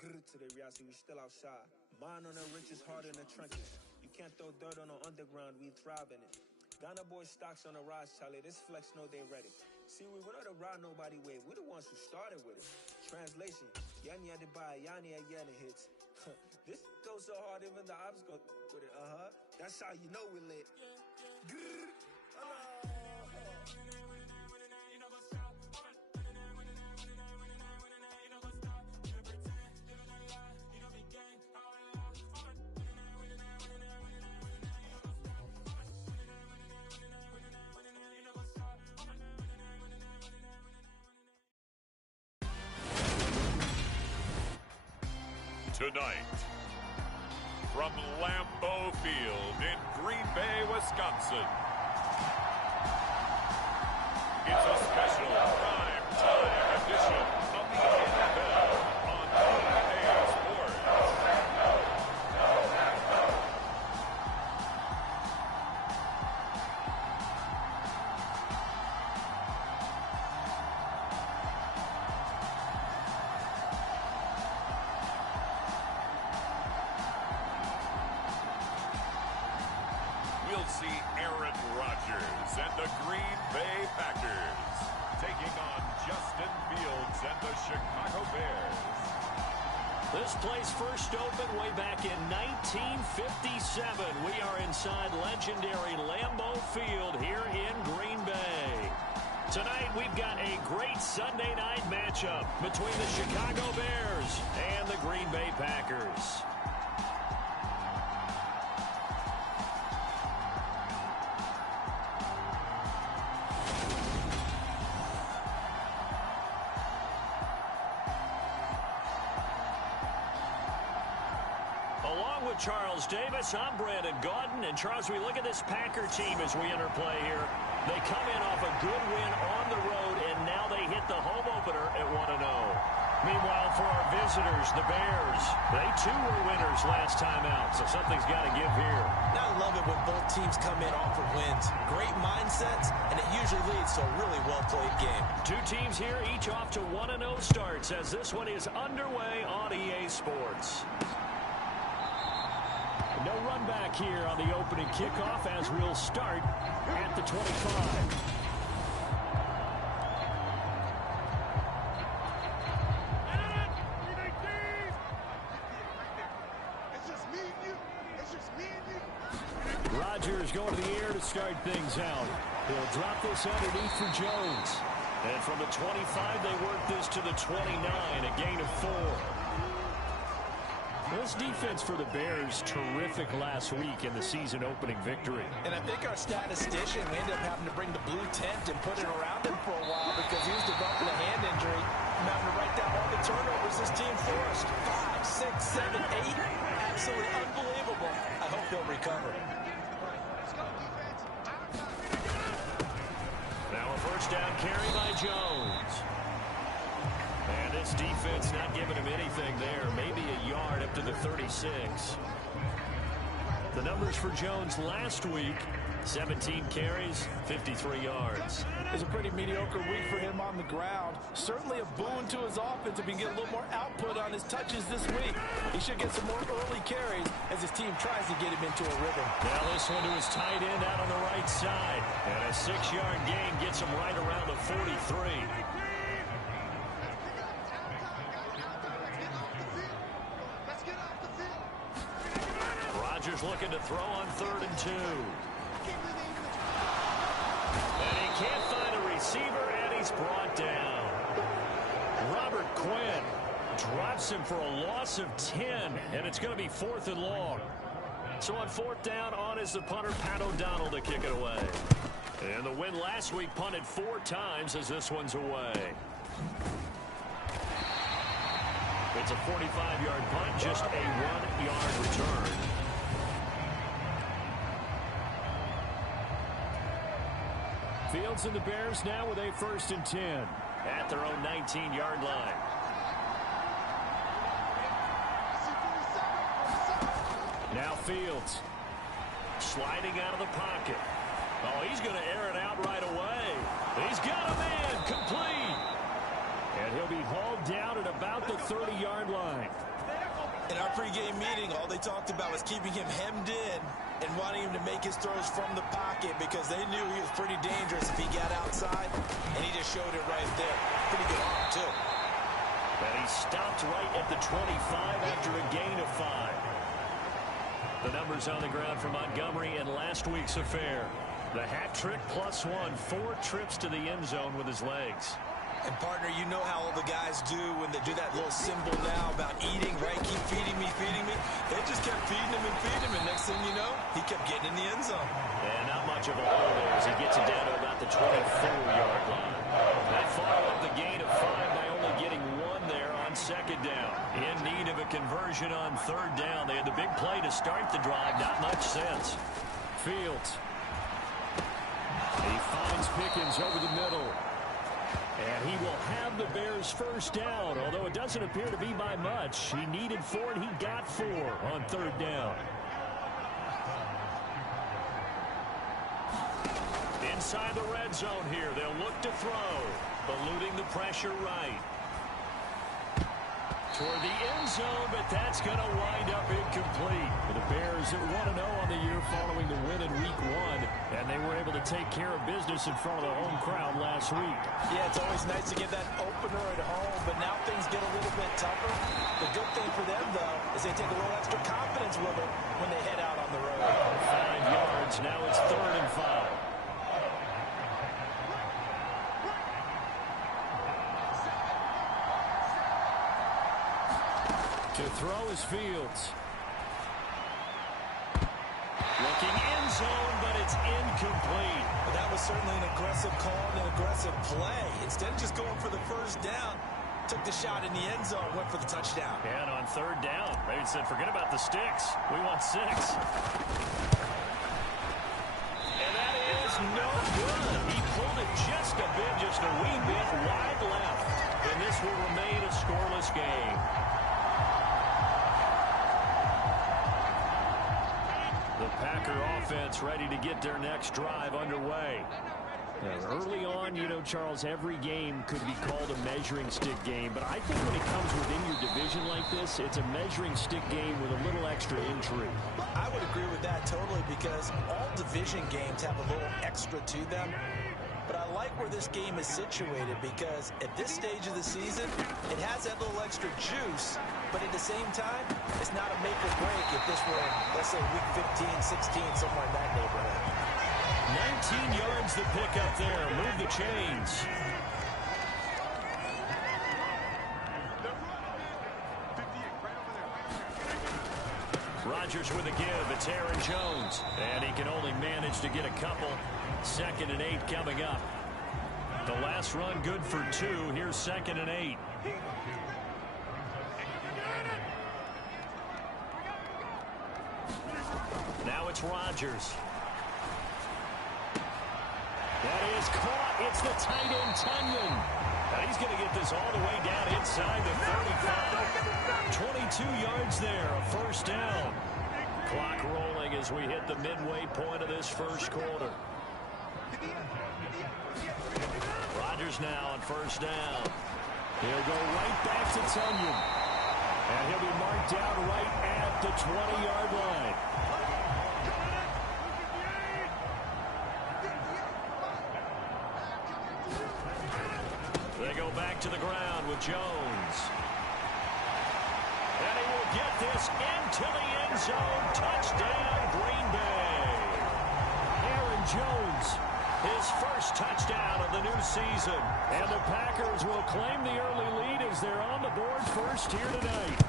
Grr to the reality, we still outside. Mine on the riches, heart in the trenches. You can't throw dirt on the underground, we thrive in it. Ghana boys stocks on the rise, Charlie. This flex know they ready. See, we were not the ride nobody way. We're the ones who started with it. Translation: Yanni had to buy, Yanni again it hits. This goes so hard, even the ops go with it. That's how you know we lit. Grr. Tonight, from Lambeau Field in Green Bay, Wisconsin, it's a special prime-time edition of the NFL on EA Sports. We'll see Aaron Rodgers and the Green Bay Packers taking on Justin Fields and the Chicago Bears. This place first opened way back in 1957. We are inside legendary Lambeau Field here in Green Bay. Tonight we've got a great Sunday night matchup between the Chicago Bears and the Green Bay Packers. Along with Charles Davis, I'm Brandon Gaudin. And Charles, we look at this Packer team as we interplay here. They come in off a good win on the road, and now they hit the home opener at 1-0. Meanwhile, for our visitors, the Bears, they too were winners last time out, so something's got to give here. I love it when both teams come in off of wins. Great mindsets, and it usually leads to a really well-played game. Two teams here, each off to 1-0 starts as this one is underway on EA Sports. No run back here on the opening kickoff as we'll start at the 25. Rodgers going to the air to start things out. He'll drop this underneath for Jones. And from the 25, they work this to the 29, a gain of 4. This defense for the Bears, terrific last week in the season-opening victory. And I think our statistician, we ended up having to bring the blue tent and put it around him for a while because he was developing a hand injury. I'm having to write down all the turnovers this team forced. 5, 6, 7, 8. Absolutely unbelievable. I hope they'll recover. Now a first down carry by Jones. And this defense not giving him anything there. Maybe a yard up to the 36. The numbers for Jones last week, 17 carries, 53 yards. It was a pretty mediocre week for him on the ground. Certainly a boon to his offense if he can get a little more output on his touches this week. He should get some more early carries as his team tries to get him into a rhythm. Now this one to his tight end out on the right side. And a 6-yard gain gets him right around the 43. Rodgers looking to throw on 3rd and 2. And he can't find a receiver, and he's brought down. Robert Quinn drops him for a loss of 10, and it's going to be 4th and long. So on 4th down, on is the punter, Pat O'Donnell, to kick it away. And the win last week punted 4 times as this one's away. It's a 45-yard punt, just a 1-yard return. Fields and the Bears now with a 1st and 10 at their own 19-yard line. Now Fields sliding out of the pocket. Oh, he's going to air it out right away. He's got a man complete. And he'll be hauled down at about the 30-yard line. In our pregame meeting, all they talked about was keeping him hemmed in and wanting him to make his throws from the pocket because they knew he was pretty dangerous if he got outside, and he just showed it right there. Pretty good arm, too. And he stopped right at the 25 after a gain of 5. The numbers on the ground for Montgomery in last week's affair. The hat trick +1, 4 trips to the end zone with his legs. And, partner, you know how all the guys do when they do that little symbol now about eating, right? Keep feeding me, feeding me. They just kept feeding him and feeding him, and next thing you know, he kept getting in the end zone. And not much of a hole there as he gets it down to about the 24-yard line. That followed up the gain of 5 by only getting 1 there on second down. In need of a conversion on third down. They had the big play to start the drive, not much sense. Fields. He finds Pickens over the middle. And he will have the Bears first down, although it doesn't appear to be by much. He needed 4, and he got 4 on third down. Inside the red zone here, they'll look to throw, eluding the pressure right. Toward the end zone, but that's going to wind up incomplete. The Bears are 1-0 on the year following the win in Week 1, and they were able to take care of business in front of the home crowd last week. Yeah, it's always nice to get that opener at home, but now things get a little bit tougher. The good thing for them, though, is they take a little extra confidence with it when they head out on the road. 5 yards, now it's 3rd and 5. To throw is Fields. Looking end zone, but it's incomplete. But that was certainly an aggressive call and an aggressive play. Instead of just going for the first down, took the shot in the end zone, went for the touchdown. And on third down, they said, forget about the sticks. We want 6. And that is no good. He pulled it just a bit, just a wee bit wide left. And this will remain a scoreless game. The Packer offense ready to get their next drive underway. Early on, you know, Charles, every game could be called a measuring stick game. But I think when it comes within your division like this, it's a measuring stick game with a little extra intrigue. I would agree with that totally because all division games have a little extra to them. But I like where this game is situated because at this stage of the season, it has that little extra juice. But at the same time, it's not a make or break if this were, let's say, week 15, 16, somewhere in that neighborhood. 19 yards to pick up there. Move the chains. Rodgers with a give. It's Aaron Jones. And he can only manage to get a couple. 2nd and 8 coming up. The last run good for 2. Here's 2nd and 8. Now it's Rodgers. That is caught. It's the tight end, Tunyon. Now he's going to get this all the way down inside the 35. 22 yards there, a first down. Clock rolling as we hit the midway point of this first quarter. Rodgers now on first down. He'll go right back to Tunyon. And he'll be marked down right at the 20-yard line. They go back to the ground with Jones. And he will get this into the end zone. Touchdown, Green Bay. Aaron Jones, his first touchdown of the new season. And the Packers will claim the early lead as they're on the board first here tonight.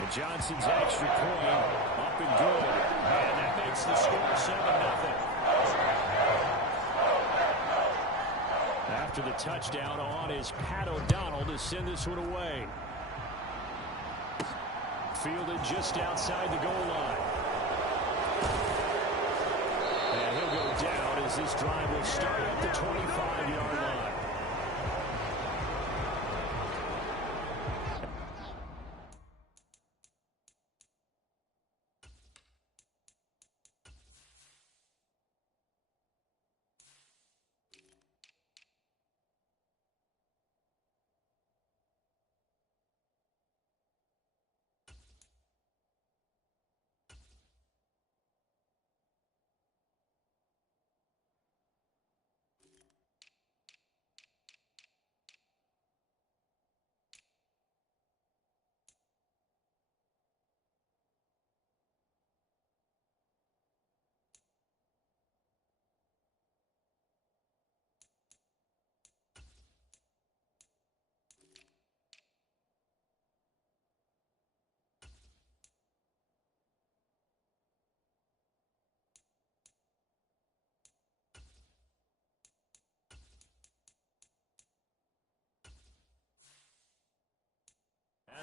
And Johnson's extra point up and good. And that makes the score 7-0. After the touchdown on is Pat O'Donnell to send this one away. Fielded just outside the goal line. And he'll go down as this drive will start at the 25-yard line.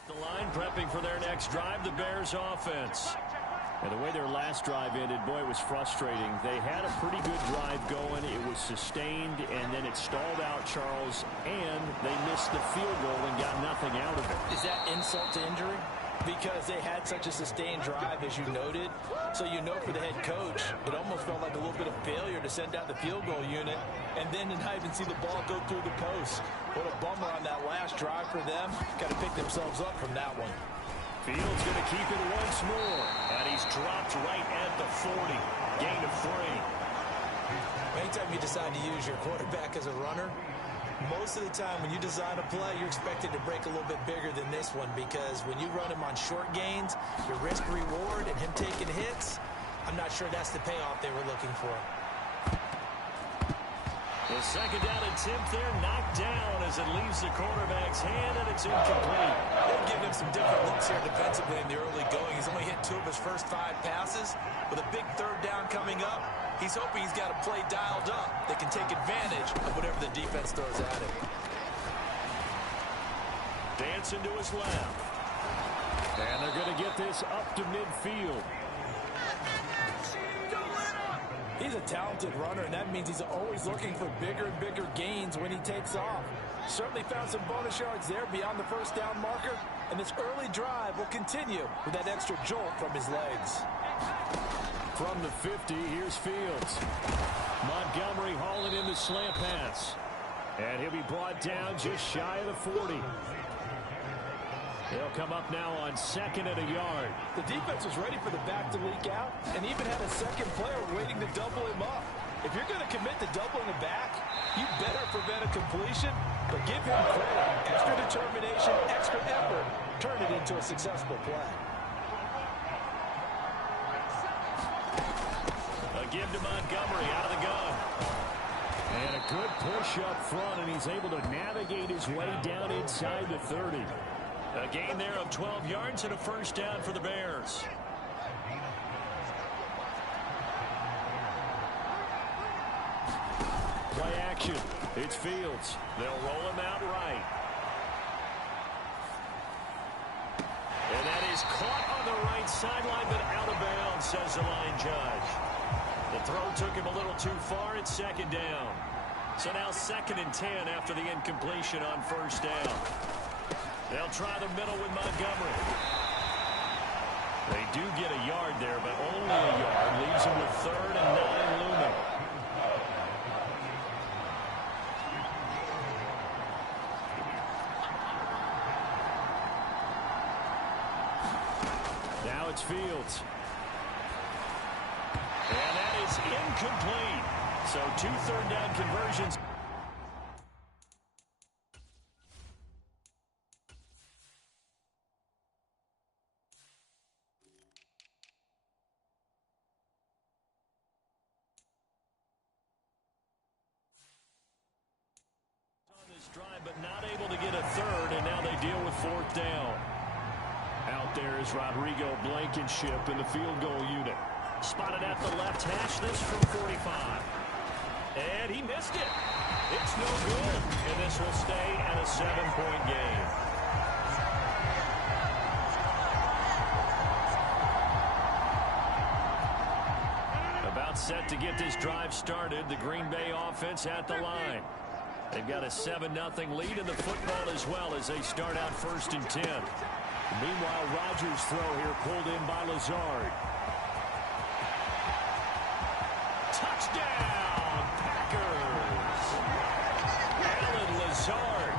The line prepping for their next drive, the Bears offense. And the way their last drive ended, boy, it was frustrating. They had a pretty good drive going. It was sustained, and then it stalled out, Charles, and they missed the field goal and got nothing out of it. Is that insult to injury? Because they had such a sustained drive, as you noted. So you know for the head coach, it almost felt like a little bit of failure to send out the field goal unit and then to not even see the ball go through the post. What a bummer on that last drive for them. Got to pick themselves up from that one. Fields going to keep it once more. And he's dropped right at the 40. Gain of 3. Anytime you decide to use your quarterback as a runner, most of the time when you design a play, you're expected to break a little bit bigger than this one, because when you run him on short gains, your risk-reward and him taking hits, I'm not sure that's the payoff they were looking for. The second down attempt there knocked down as it leaves the quarterback's hand, and it's incomplete. They've given him some different looks here defensively in the early going. He's only hit 2 of his first 5 passes. With a big third down coming up, he's hoping he's got a play dialed up that can take advantage of whatever the defense throws at him. Dancing to his left. And they're going to get this up to midfield. He's a talented runner, and that means he's always looking for bigger and bigger gains when he takes off. Certainly found some bonus yards there beyond the first down marker, and this early drive will continue with that extra jolt from his legs. From the 50, here's Fields. Montgomery hauling in the slant pass. And he'll be brought down just shy of the 40. They'll come up now on 2nd and a yard. The defense was ready for the back to leak out and even had a second player waiting to double him up. If you're going to commit to doubling the back, you better prevent a completion, but give him credit. Extra determination, extra effort, turn it into a successful play. A give to Montgomery out of the gun. And a good push up front, and he's able to navigate his way down inside the 30. A gain there of 12 yards and a first down for the Bears. Play action. It's Fields. They'll roll him out right. And that is caught on the right sideline, but out of bounds, says the line judge. The throw took him a little too far. It's 2nd down. So now 2nd and 10 after the incompletion on first down. They'll try the middle with Montgomery. They do get a yard there, but only a yard. Leaves them with 3rd and 9 looming. Now it's Fields. And that is incomplete. So 2 third down conversions. Drive, but not able to get a 3rd, and now they deal with 4th down. Out there is Rodrigo Blankenship in the field goal unit. Spotted at the left hash, this from 45. And he missed it. It's no good, and this will stay at a 7-point game. About set to get this drive started, the Green Bay offense at the line. They've got a 7-0 lead in the football as well as they start out 1st and 10. Meanwhile, Rodgers' throw here pulled in by Lazard. Touchdown, Packers! Alan Lazard,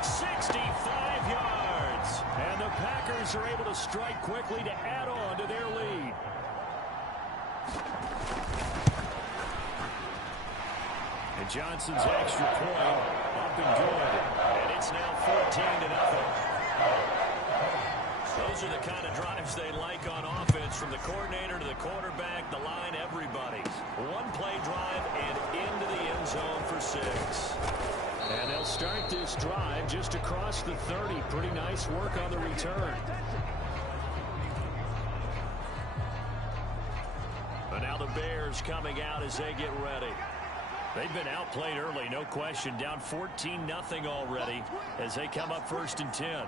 65 yards. And the Packers are able to strike quickly to add on to their lead. And Johnson's extra point up and good. And it's now 14-0. Those are the kind of drives they like on offense, from the coordinator to the quarterback, the line, everybody. One play drive and into the end zone for 6. And they'll start this drive just across the 30. Pretty nice work on the return. But now the Bears coming out as they get ready. They've been outplayed early, no question. Down 14-0 already as they come up 1st and 10.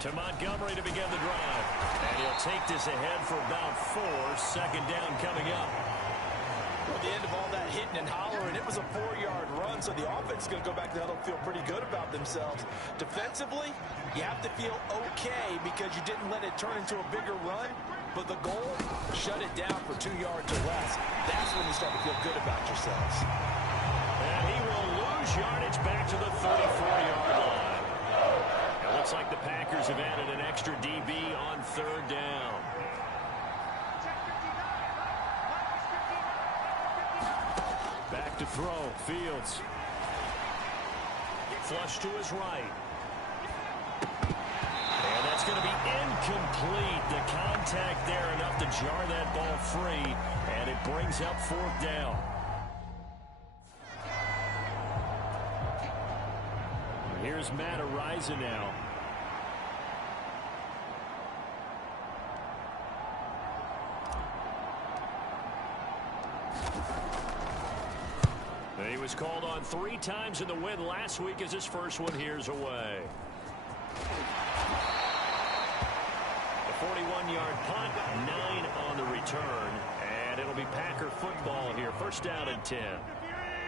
To Montgomery to begin the drive. And he'll take this ahead for about 4. Second down coming up. At the end of all that hitting and hollering, it was a 4-yard run, so the offense is going to go back to the huddle and feel pretty good about themselves. Defensively, you have to feel okay because you didn't let it turn into a bigger run, but the goal, shut it down for 2 yards or less. That's when you start to feel good about yourselves. And he will lose yardage back to the 34-yard line. It looks like the Packers have added an extra DB on third down. Back to throw. Fields. Flush to his right. And that's going to be incomplete. The contact there enough to jar that ball free. And it brings up fourth down. Here's Matt Ariza now. He was called on 3 times in the win last week as his first one here's away. The 41-yard punt, 9 on the return, and it'll be Packer football here. First down and 10.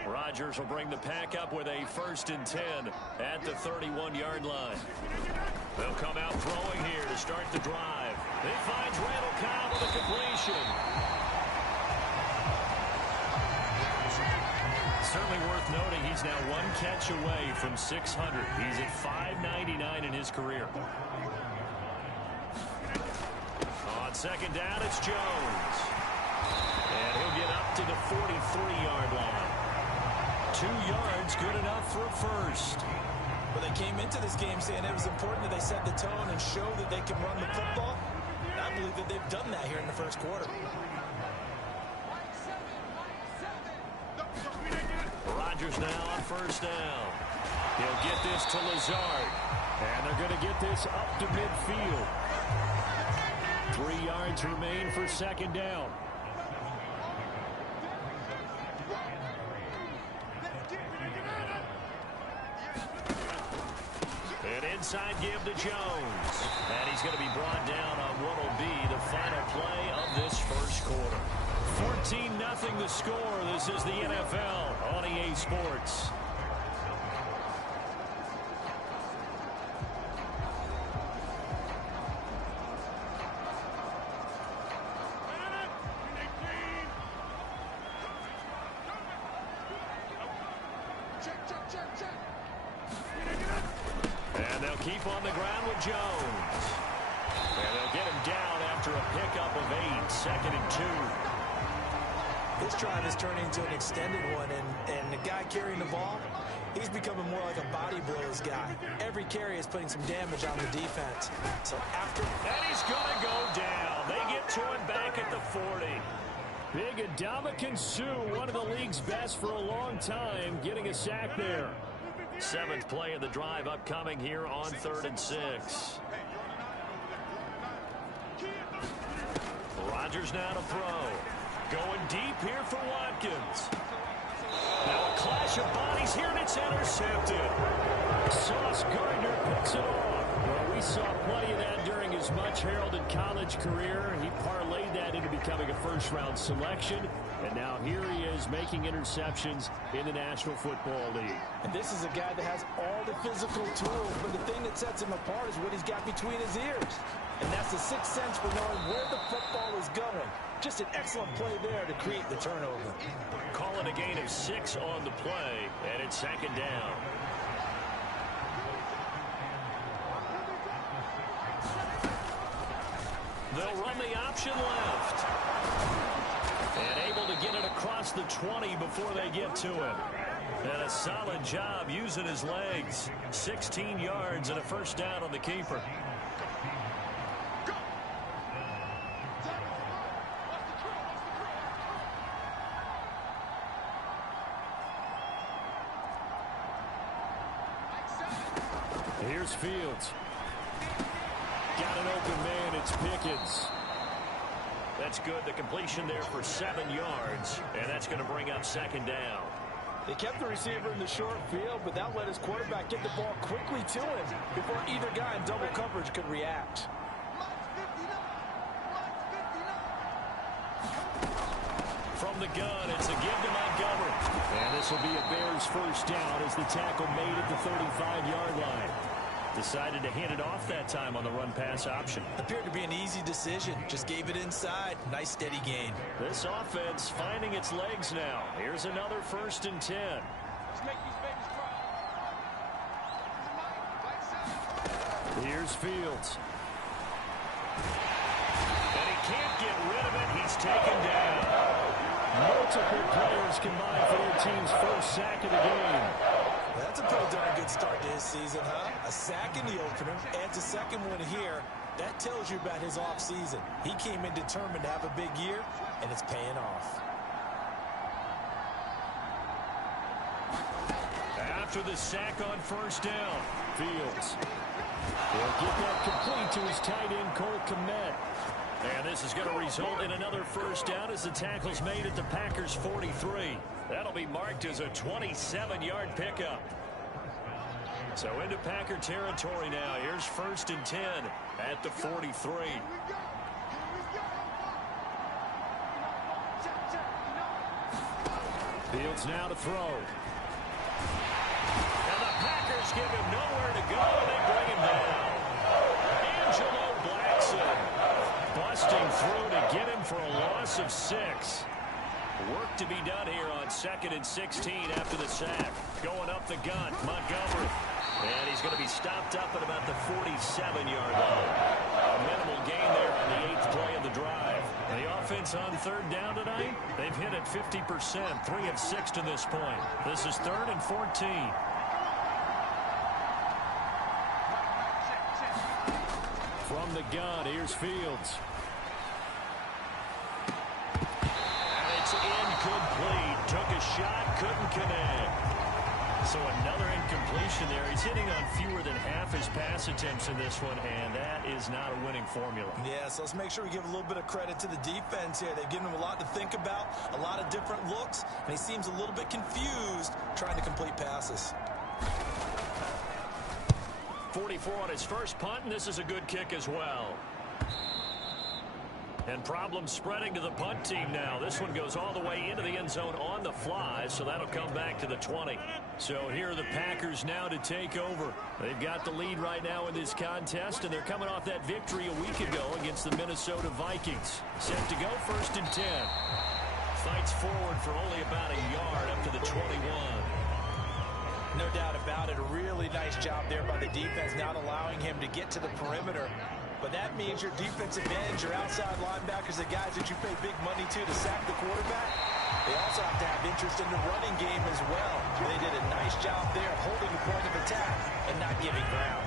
Rodgers will bring the Pack up with a 1st and 10 at the 31-yard line. They'll come out throwing here to start the drive. He finds Randall Cobb with a completion. Certainly worth noting he's now 1 catch away from 600. He's at 599 in his career. On second down, it's Jones. And he'll get up to the 43-yard line. 2 yards, good enough for a first. Well, they came into this game saying it was important that they set the tone and show that they can run the football. And I believe that they've done that here in the first quarter. Rodgers now on first down. He'll get this to Lazard. And they're going to get this up to midfield. 3 yards remain for second down. An inside give to Jones. And he's going to be brought down on what will be the final play of this first quarter. 14-0 the score. This is the NFL on EA Sports. And they'll keep on the ground with Jones. And they'll get him down after a pickup of 8. Second and 2. This drive is turning into an extended one, and the guy carrying the ball, he's becoming more like a body blows guy. Every carry is putting some damage on the defense. So after... And he's going to go down. They get to him back at the 40. Big Ndamukong Suh, one of the league's best for a long time, getting a sack there. 7th play of the drive upcoming here on 3rd and 6. Rodgers now to throw. Going deep here for Watkins. Now a clash of bodies here, and it's intercepted. Sauce Gardner picks it off. Well, we saw plenty of that during his much-heralded college career. He parlayed that into becoming a first-round selection. And now here he is making interceptions in the National Football League. And this is a guy that has all the physical tools, but the thing that sets him apart is what he's got between his ears. And that's the sixth sense for knowing where the football is going. Just an excellent play there to create the turnover. Calling a gain of 6 on the play, and it's second down. They'll run the option left. And able to get it across the 20 before they get to him. And a solid job using his legs. 16 yards and a first down on the keeper. Here's Fields. Got an open man. It's Pickens. That's good. The completion there for 7 yards. And that's going to bring up second down. They kept the receiver in the short field, but that let his quarterback get the ball quickly to him before either guy in double coverage could react. From the gun, it's a give to Montgomery. And this will be a Bears first down as the tackle made at the 35-yard line. Decided to hand it off that time on the run-pass option. Appeared to be an easy decision. Just gave it inside. Nice steady gain. This offense finding its legs now. Here's another 1st and 10. Here's Fields. And he can't get rid of it. He's taken down. Multiple players combined for their team's first sack of the game. That's a pretty darn good start to his season, huh? A sack in the opener, adds a second one here. That tells you about his offseason. He came in determined to have a big year, and it's paying off. After the sack on 1st down, Fields will get that complete to his tight end, Cole Kmet. And this is going to result in another 1st down as the tackle's made at the Packers' 43. That'll be marked as a 27-yard pickup. So into Packer territory now. Here's 1st and 10 at the 43. Fields now to throw. And the Packers give him nowhere to go, and they bring him down. Angelo Blackson busting through to get him for a loss of 6. Work to be done here on 2nd and 16 after the sack. Going up the gun, Montgomery. And he's going to be stopped up at about the 47-yard line. A minimal gain there on the 8th play of the drive. And the offense on 3rd down tonight, they've hit it 50%, 3 of 6 to this point. This is 3rd and 14. From the gun, here's Fields. And it's incomplete. Took a shot, couldn't connect. So another incompletion there. He's hitting on fewer than half his pass attempts in this one, and that is not a winning formula. Yeah, so let's make sure we give a little bit of credit to the defense here. They've given him a lot to think about, a lot of different looks, and he seems a little bit confused trying to complete passes. 44 on his first punt, and this is a good kick as well. And problems spreading to the punt team now. This one goes all the way into the end zone on the fly, so that'll come back to the 20. So here are the Packers now to take over. They've got the lead right now in this contest, and they're coming off that victory a week ago against the Minnesota Vikings. Set to go 1st and 10. Fights forward for only about a yard up to the 21. No doubt about it. A really nice job there by the defense, not allowing him to get to the perimeter. But that means your defensive ends, your outside linebackers, the guys that you pay big money to sack the quarterback, they also have to have interest in the running game as well. They did a nice job there holding the point of attack and not giving ground.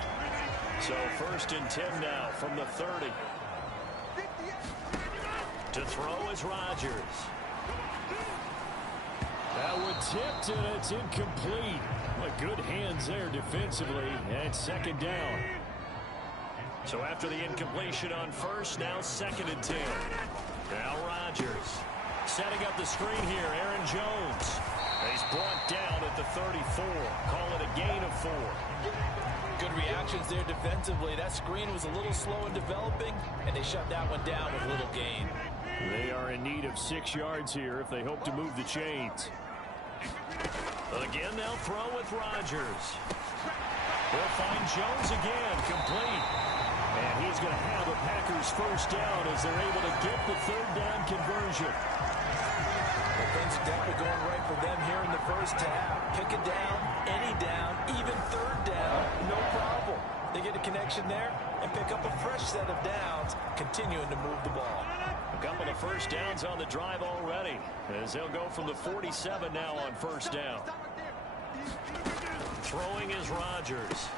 So 1st and 10 now from the 30. To throw is Rodgers. That one tipped, and it's incomplete. But good hands there defensively, and 2nd down. So after the incompletion on 1st, now 2nd and 10. Now Rodgers setting up the screen here. Aaron Jones. He's brought down at the 34. Call it a gain of 4. Good reactions there defensively. That screen was a little slow in developing, and they shut that one down with little gain. They are in need of 6 yards here if they hope to move the chains. Again, they'll throw with Rodgers. They'll find Jones again, complete. And he's going to have the Packers first down as they're able to get the 3rd down conversion. Well, things are definitely going right for them here in the first half. Pick a down, any down, even 3rd down, no problem. They get a connection there and pick up a fresh set of downs, continuing to move the ball. A couple of first downs on the drive already, as they'll go from the 47 now on 1st down. Throwing is Rodgers.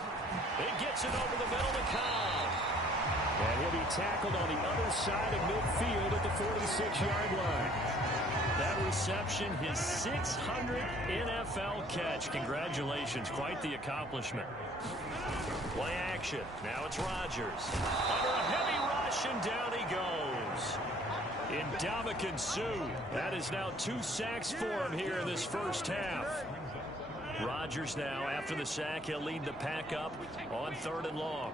He gets it over the middle to Cobb. And he'll be tackled on the other side of midfield at the 46-yard line. That reception, his 600th NFL catch. Congratulations, quite the accomplishment. Play action. Now it's Rodgers. Under a heavy rush, and down he goes. Ndamukong Suh. That is now 2 sacks for him here in this first half. Rodgers now, after the sack, he'll lead the pack up on 3rd and long.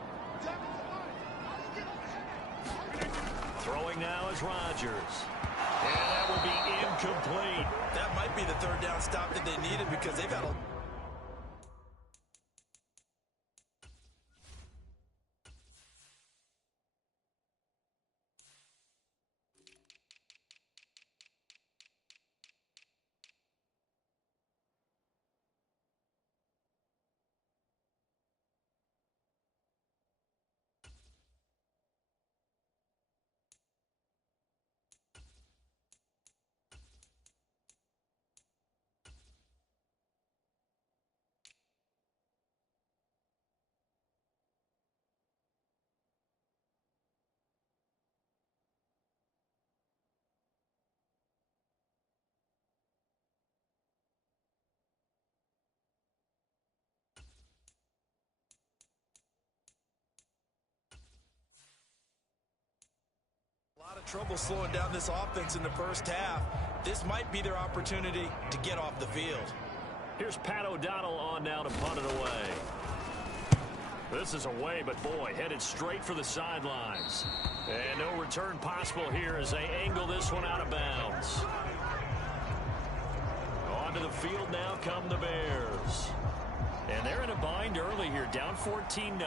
Throwing now is Rodgers. And that will be incomplete. That might be the 3rd down stop that they needed because they've had a... trouble slowing down this offense in the first half. This might be their opportunity to get off the field. Here's Pat O'Donnell on now to punt it away. This is away, but boy, headed straight for the sidelines. And no return possible here as they angle this one out of bounds. Onto the field now come the Bears. And they're in a bind early here, down 14-0.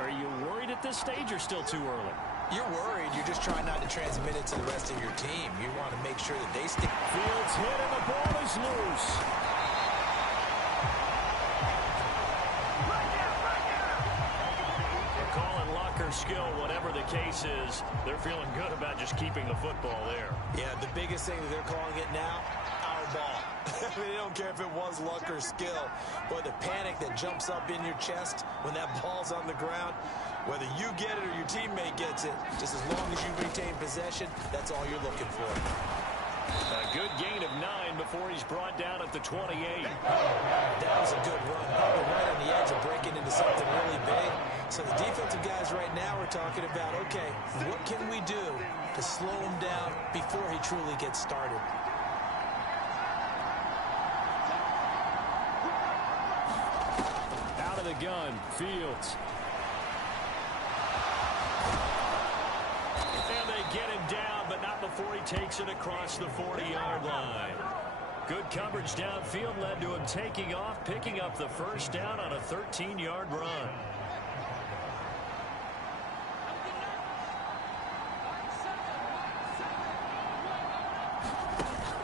Are you worried at this stage or still too early? You're worried. You're just trying not to transmit it to the rest of your team. You want to make sure that they stick. Fields hit and the ball is loose. They're calling luck or skill, whatever the case is. They're feeling good about just keeping the football there. Yeah, the biggest thing that they're calling it now, our ball. They don't care if it was luck or skill. But the panic that jumps up in your chest when that ball's on the ground, whether you get it or your teammate gets it, just as long as you retain possession, that's all you're looking for. A good gain of 9 before he's brought down at the 28. That was a good run. Probably right on the edge of breaking into something really big. So the defensive guys right now are talking about, okay, what can we do to slow him down before he truly gets started? Out of the gun, Fields. And they get him down, but not before he takes it across the 40-yard line. Good coverage downfield led to him taking off, picking up the first down on a 13-yard run.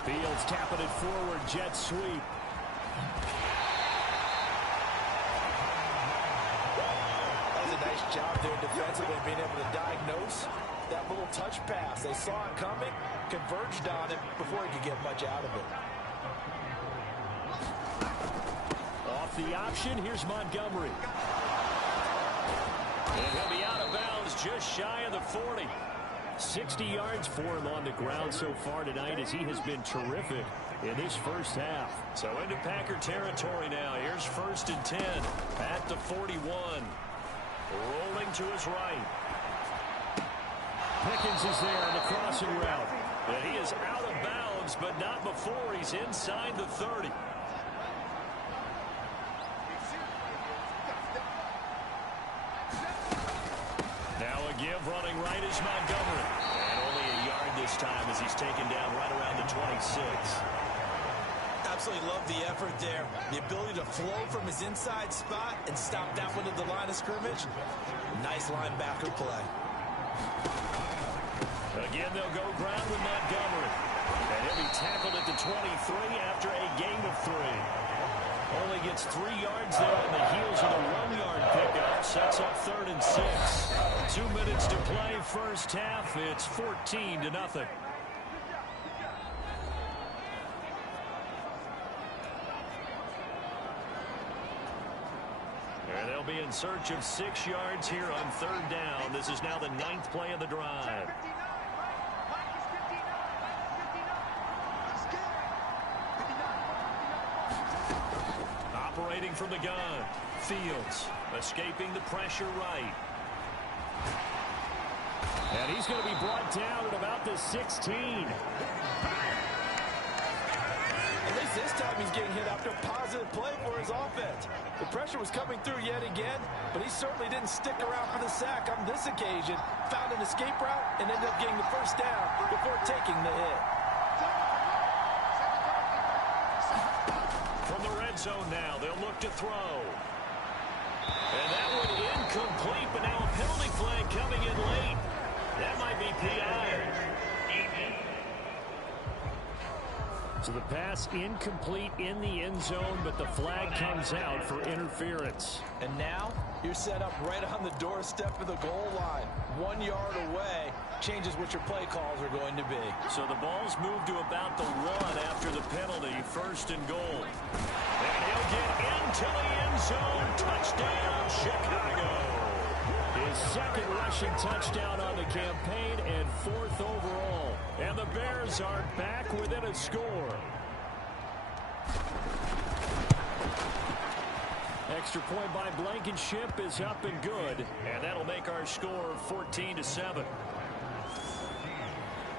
Fields tapping it forward, jet sweep. Nice job there defensively, being able to diagnose that little touch pass. They saw it coming, converged on it before he could get much out of it. Off the option, here's Montgomery. And he'll be out of bounds just shy of the 40. 60 yards for him on the ground so far tonight as he has been terrific in this first half. So into Packer territory now. Here's 1st and 10 at the 41. Rolling to his right. Pickens is there on the crossing route. And he is out of bounds, but not before he's inside the 30. Now a give running right is Montgomery. And only a yard this time as he's taken down right around the 26. Absolutely love the effort there. The ability to flow from his inside spot and stop that one at the line of scrimmage. Nice linebacker play. Again, they'll go ground with Montgomery. And he'll be tackled at the 23 after a gain of 3. Only gets 3 yards there on the heels of a 1-yard pickup. Sets up 3rd and 6. 2 minutes to play first half. It's 14-0. And they'll be in search of 6 yards here on 3rd down. This is now the 9th play of the drive. Operating from the gun. Fields escaping the pressure right. And he's going to be brought down at about the 16. At least this time he's getting hit after a positive play for his offense. The pressure was coming through yet again, but he certainly didn't stick around for the sack on this occasion. Found an escape route and ended up getting the first down before taking the hit. From the red zone now, they'll look to throw. And that one incomplete, but now a penalty flag coming in late. That might be PI. So the pass incomplete in the end zone, but the flag comes out for interference. And now you're set up right on the doorstep of the goal line. 1 yard away changes what your play calls are going to be. So the ball's moved to about the 1 after the penalty, first and goal. And he'll get into the end zone. Touchdown, Chicago. His second rushing touchdown on the campaign and 4th overall. And the Bears are back within a score. Extra point by Blankenship is up and good. And that'll make our score 14-7.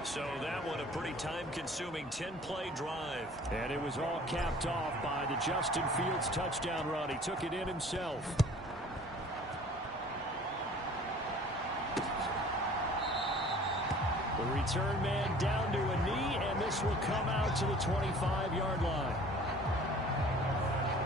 So that one a pretty time-consuming 10-play drive. And it was all capped off by the Justin Fields touchdown run. He took it in himself. The return man down to a knee, and this will come out to the 25-yard line.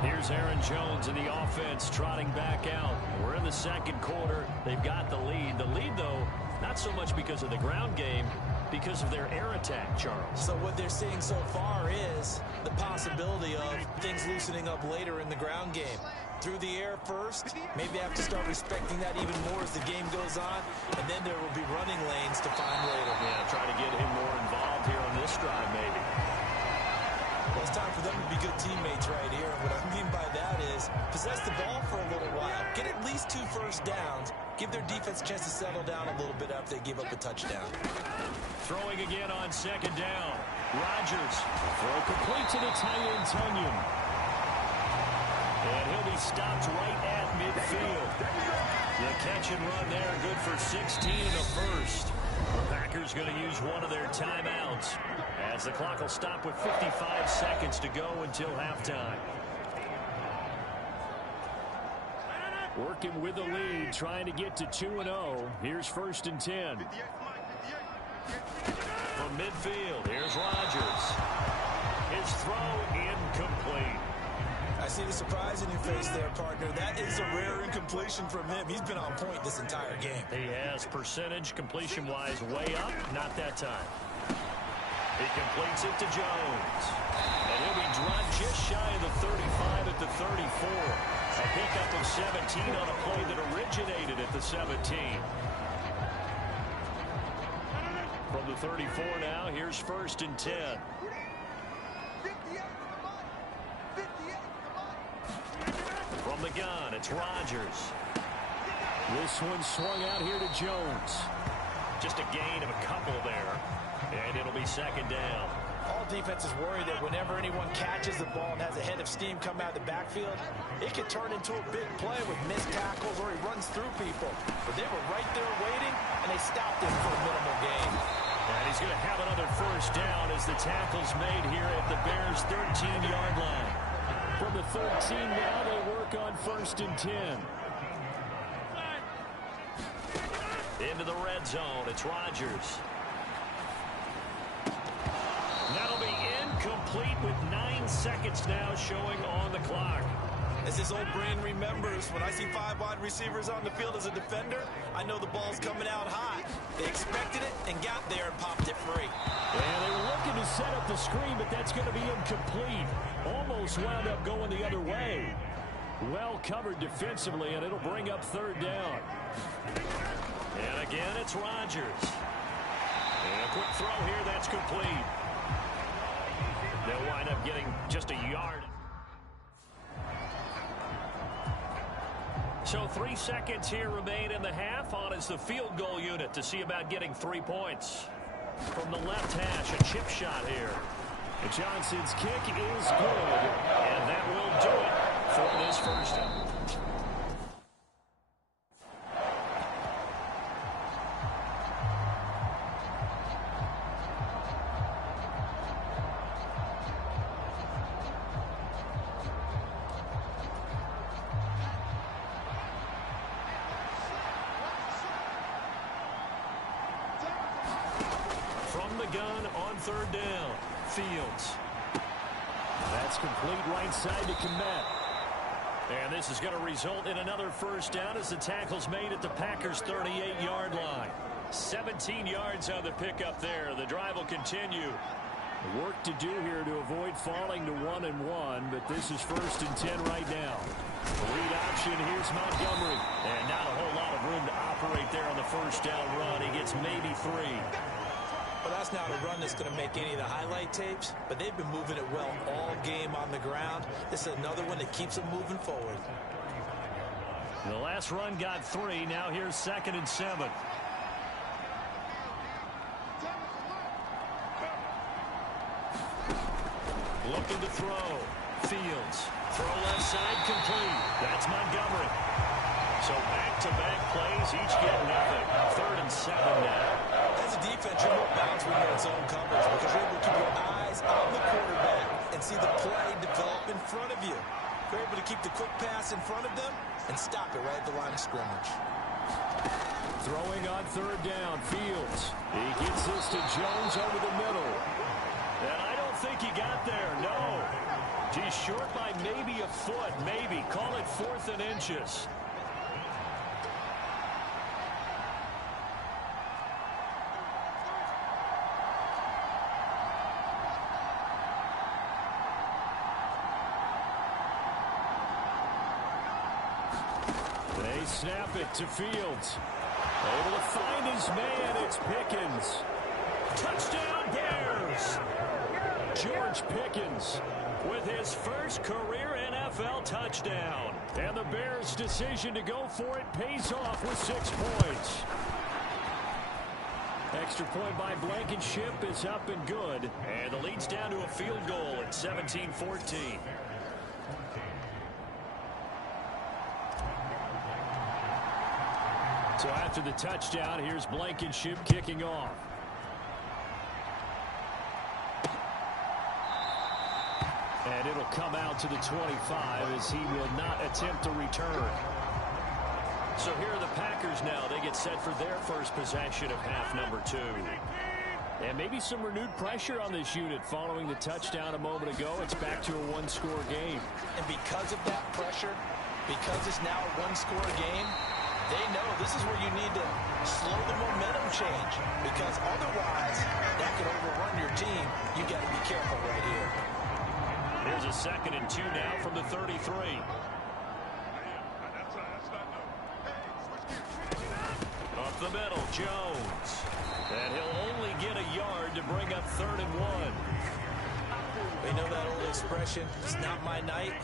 Here's Aaron Jones and the offense trotting back out. We're in the second quarter. They've got the lead. The lead, though, not so much because of the ground game, because of their air attack, Charles. So what they're seeing so far is the possibility of things loosening up later in the ground game. Through the air first, maybe have to start respecting that even more as the game goes on, and then there will be running lanes to find later. Yeah, try to get him more involved here on this drive, maybe. Well, it's time for them to be good teammates right here. And what I mean by that is possess the ball for a little while, get at least 2 first downs, give their defense a chance to settle down a little bit after they give up a touchdown. Throwing again on second down. Rodgers. Throw complete to the tight end, Tunyon. And he'll be stopped right at midfield. The catch and run there, good for 16 and a first. The Packers going to use one of their timeouts as the clock will stop with 55 seconds to go until halftime. Working with the lead, trying to get to 2-0. Here's 1st and 10. From midfield, here's Rodgers. His throw incomplete. I see the surprise in your face there, partner. That is a rare incompletion from him. He's been on point this entire game. He has percentage completion-wise way up, not that time. He completes it to Jones. And he'll be dropped just shy of the 35 at the 34. A pickup of 17 on a play that originated at the 17. From the 34 now, here's 1st and 10. From the gun, it's Rodgers. This one swung out here to Jones. Just a gain of a couple there. And it'll be 2nd down. All defenses worry that whenever anyone catches the ball and has a head of steam come out of the backfield, it could turn into a big play with missed tackles or he runs through people. But they were right there waiting, and they stopped him for a minimal gain. And he's going to have another first down as the tackle's made here at the Bears' 13-yard line. From the 13 now, they work on 1st and 10. Into the red zone, it's Rodgers. That'll be incomplete with 9 seconds now showing on the clock. As his old brain remembers, when I see 5 wide receivers on the field as a defender, I know the ball's coming out high. They expected it and got there and popped it free. And they were looking to set up the screen, but that's going to be incomplete. Almost wound up going the other way. Well covered defensively, and it'll bring up 3rd down. And again, it's Rodgers. And a quick throw here, that's complete. They'll wind up getting just a yard. So 3 seconds here remain in the half. On is the field goal unit to see about getting 3 points. From the left hash, a chip shot here. And Johnson's kick is good. And that will do it for this first down. shotgun on third down. Fields. That's complete right side to Kmet. And this is going to result in another first down as the tackle's made at the Packers' 38-yard line. 17 yards on the pickup there. The drive will continue. Work to do here to avoid falling to 1-1, but this is 1st and 10 right now. Read option, here's Montgomery. And not a whole lot of room to operate there on the first down run. He gets maybe 3. Well, that's not a run that's going to make any of the highlight tapes, but they've been moving it well all game on the ground. This is another one that keeps them moving forward. The last run got 3. Now here's 2nd and 7. Looking to throw. Fields. Throw left side complete. That's Montgomery. So back-to-back plays, each get nothing. 3rd and 7 now. As a defense, you're more balanced when you're in zone coverage because you're able to keep your eyes on the quarterback and see the play develop in front of you. You're able to keep the quick pass in front of them and stop it right at the line of scrimmage. Throwing on 3rd down. Fields. He gets this to Jones over the middle. And I don't think he got there, no. He's short by maybe a foot, maybe. Call it 4th and inches. They snap it to Fields. Able to find his man. It's Pickens. Touchdown Bears! George Pickens with his first career NFL touchdown. And the Bears' decision to go for it pays off with 6 points. Extra point by Blankenship is up and good. And the lead's down to a field goal at 17-14. So after the touchdown, here's Blankenship kicking off. And it'll come out to the 25 as he will not attempt to return. So here are the Packers now. They get set for their first possession of half number 2. And maybe some renewed pressure on this unit following the touchdown a moment ago. It's back to a 1-score game. And because of that pressure, because it's now a 1-score game, they know this is where you need to slow the momentum change. Because otherwise, that could overrun your team. You got to be careful right here. Here's a 2nd and 2 now from the 33. Up the middle, Jones. And he'll only get a yard to bring up 3rd and 1. We know that old expression, it's not my night.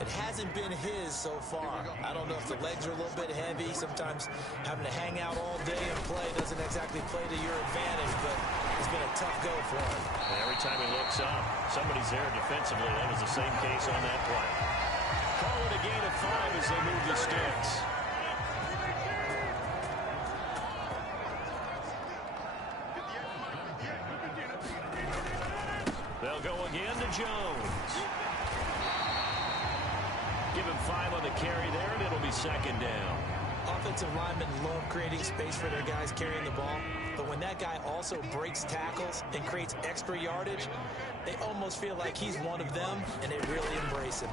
It hasn't been his so far. I don't know if the legs are a little bit heavy. Sometimes having to hang out all day and play doesn't exactly play to your advantage, but it's been a tough go for him. And every time he looks up, somebody's there defensively. That was the same case on that play. Call it a gain of 5 as they move the sticks. They'll go again to Jones. Give him 5 on the carry there, and it'll be 2nd down. Offensive linemen love creating space for their guys carrying the ball, but when that guy also breaks tackles and creates extra yardage, they almost feel like he's one of them, and they really embrace him.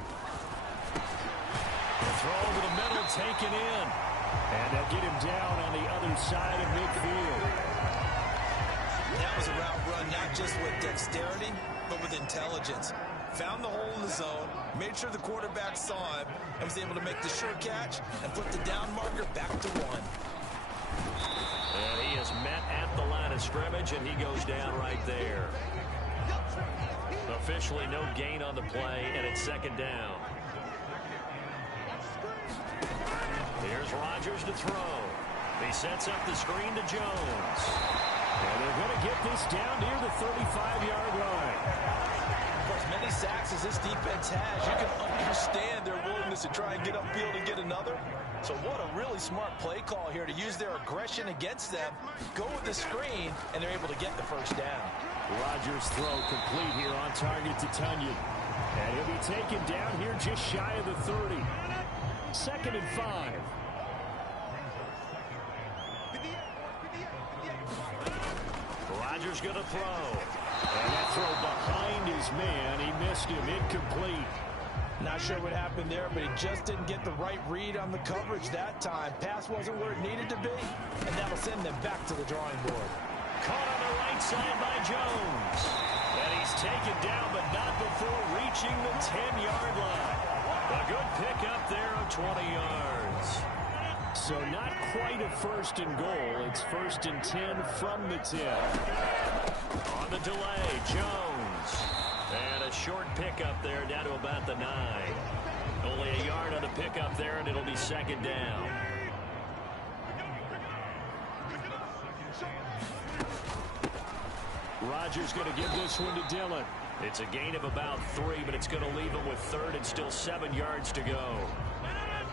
The throw over the middle, taken in. And they'll get him down on the other side of midfield. That was a route run not just with dexterity, but with intelligence. Found the hole in the zone, made sure the quarterback saw him, and was able to make the sure catch and put the down marker back to 1. And he is met at the line of scrimmage, and he goes down right there. Officially no gain on the play, and it's 2nd down. Here's Rodgers to throw. He sets up the screen to Jones. And they're going to get this down near the 35-yard line. For as many sacks as this defense has, you can understand their willingness to try and get upfield and get another. So what a really smart play call here to use their aggression against them, go with the screen, and they're able to get the first down. Rodgers' throw complete here on target to Tunyon. And he'll be taken down here just shy of the 30. 2nd and 5. Rodgers going to throw. And that throw behind his man. He missed him. Incomplete. Not sure what happened there, but he just didn't get the right read on the coverage that time. Pass wasn't where it needed to be, and that'll send them back to the drawing board. Caught on the right side by Jones. And he's taken down, but not before reaching the 10-yard line. A good pickup there of 20 yards. So not quite a first and goal. It's first and 10 from the 10. On the delay, Jones. And a short pickup there down to about the 9. Only a yard on the pickup there, and it'll be second down. Rodgers going to give this one to Dillon. It's a gain of about 3, but it's going to leave him with third and still 7 yards to go.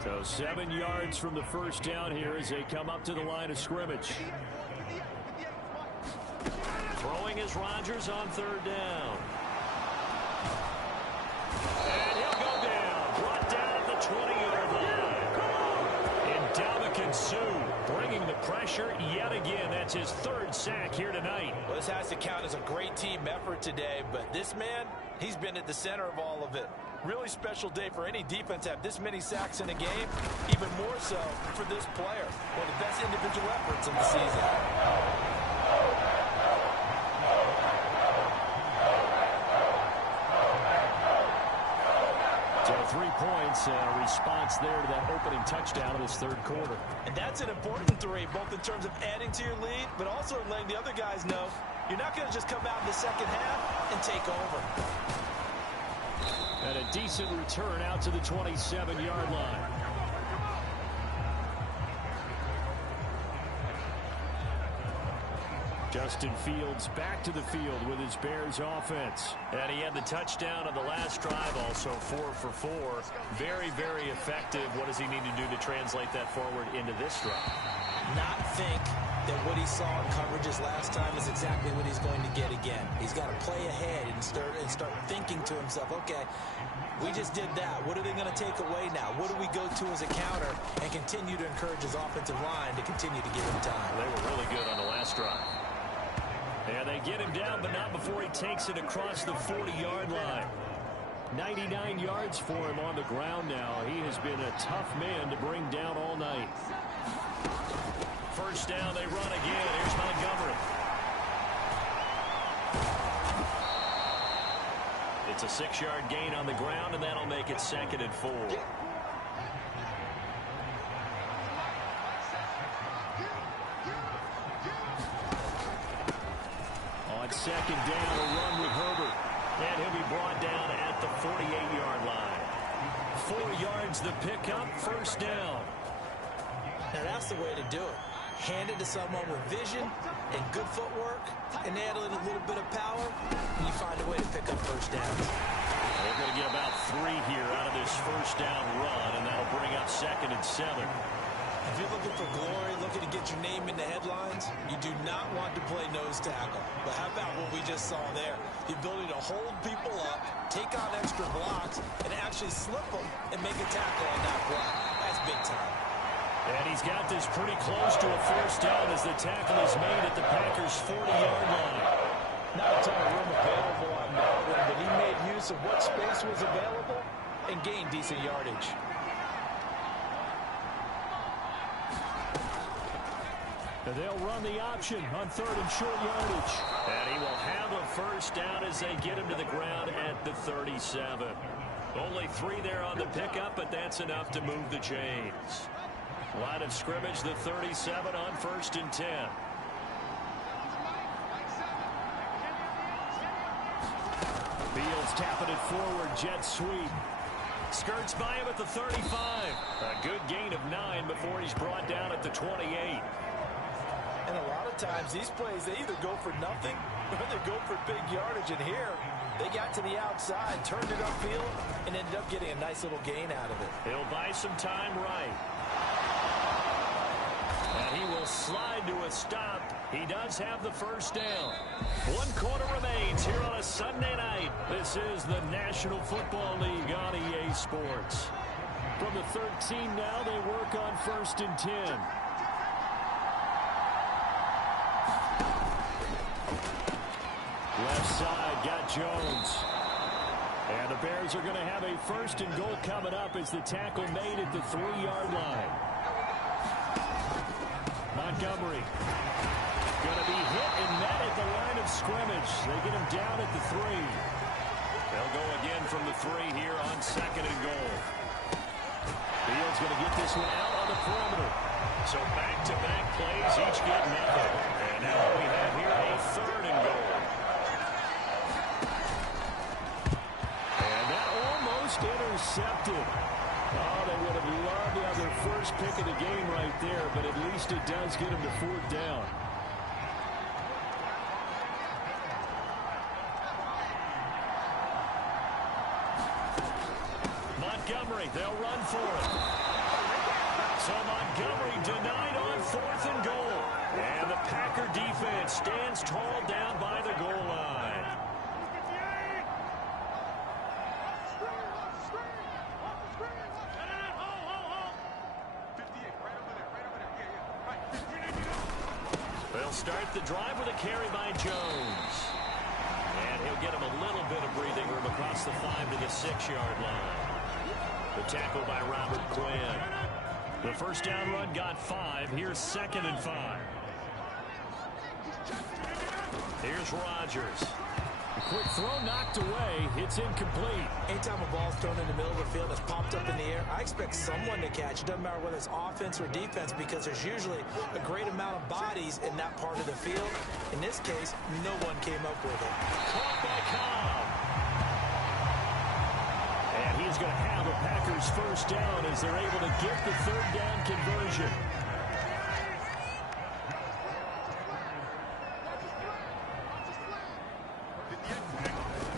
So 7 yards from the first down here as they come up to the line of scrimmage. Throwing is Rodgers on third down. And he'll go down. Brought down at the 20-yard line. And Ndamukong Suh bringing the pressure yet again. That's his third sack here tonight. Well, this has to count as a great team effort today, but this man, he's been at the center of all of it. Really special day for any defense to have this many sacks in a game, even more so for this player. One of the best individual efforts of the season. So 3 points, a response there to that opening touchdown in this third quarter. And that's an important 3, both in terms of adding to your lead, but also letting the other guys know you're not going to just come out in the second half and take over. And a decent return out to the 27-yard line. Justin Fields back to the field with his Bears offense. And he had the touchdown on the last drive, also 4 for 4. Very, very effective. What does he need to do to translate that forward into this drive? Not think that what he saw in coverages last time is exactly what he's going to get again. He's got to play ahead and start thinking to himself, okay, we just did that. What are they going to take away now? What do we go to as a counter? And continue to encourage his offensive line to continue to give him time. They were really good on the last drive. And they get him down, but not before he takes it across the 40-yard line. 99 yards for him on the ground now. He has been a tough man to bring down all night. First down, they run again. Here's Montgomery. It's a 6-yard gain on the ground, and that'll make it second and 4. On second down, a run with Herbert. And he'll be brought down at the 48-yard line. 4 yards the pickup, first down. Now that's the way to do it. Hand it to someone with vision and good footwork, and add a little bit of power, and you find a way to pick up first downs. They're going to get about 3 here out of this first down run, and that'll bring up second and 7. If you're looking for glory, looking to get your name in the headlines, you do not want to play nose tackle. But how about what we just saw there? The ability to hold people up, take on extra blocks, and actually slip them and make a tackle on that block. That's big time. And he's got this pretty close to a first down as the tackle is made at the Packers' 40-yard line. Not a ton of room available on that one, but he made use of what space was available and gained decent yardage. And they'll run the option on third and short yardage. And he will have a first down as they get him to the ground at the 37. Only 3 there on the pickup, but that's enough to move the chains. Line of scrimmage, the 37 on first and 10. Fields tapping it forward, jet sweep. Skirts by him at the 35. A good gain of 9 before he's brought down at the 28. And a lot of times these plays, they either go for nothing or they go for big yardage. And here, they got to the outside, turned it upfield, and ended up getting a nice little gain out of it. He'll buy some time right. And he will slide to a stop. He does have the first down. 1 quarter remains here on a Sunday night. This is the National Football League on EA Sports. From the 13 now, they work on first and 10. Left side got Jones. And the Bears are going to have a 1st and goal coming up as the tackle made at the 3-yard line. Montgomery going to be hit and met at the line of scrimmage. They get him down at the 3. They'll go again from the 3 here on 2nd and goal. Fields going to get this one out on the perimeter. So back-to-back plays, each get nothing. And now we have here a 3rd and goal. And that almost intercepted. Oh, they would have loved to have their first pick of the game right there, but at least it does get them to 4th down. Montgomery, they'll run for it. So Montgomery denied on 4th and goal. And the Packer defense stands tall down by the goal line. They'll start the drive with a carry by Jones. And he'll get him a little bit of breathing room across the 5 to the 6-yard line. The tackle by Robert Quinn. The first down run got 5. Here's 2nd and 5. Here's Rodgers. A quick throw knocked away. It's incomplete. Anytime a ball's thrown in the middle of the field that's popped up in the air, I expect someone to catch. It doesn't matter whether it's offense or defense because there's usually a great amount of bodies in that part of the field. In this case, no one came up with it. Caught by Cobb. And he's going to have a Packers 1st down as they're able to get the 3rd down conversion.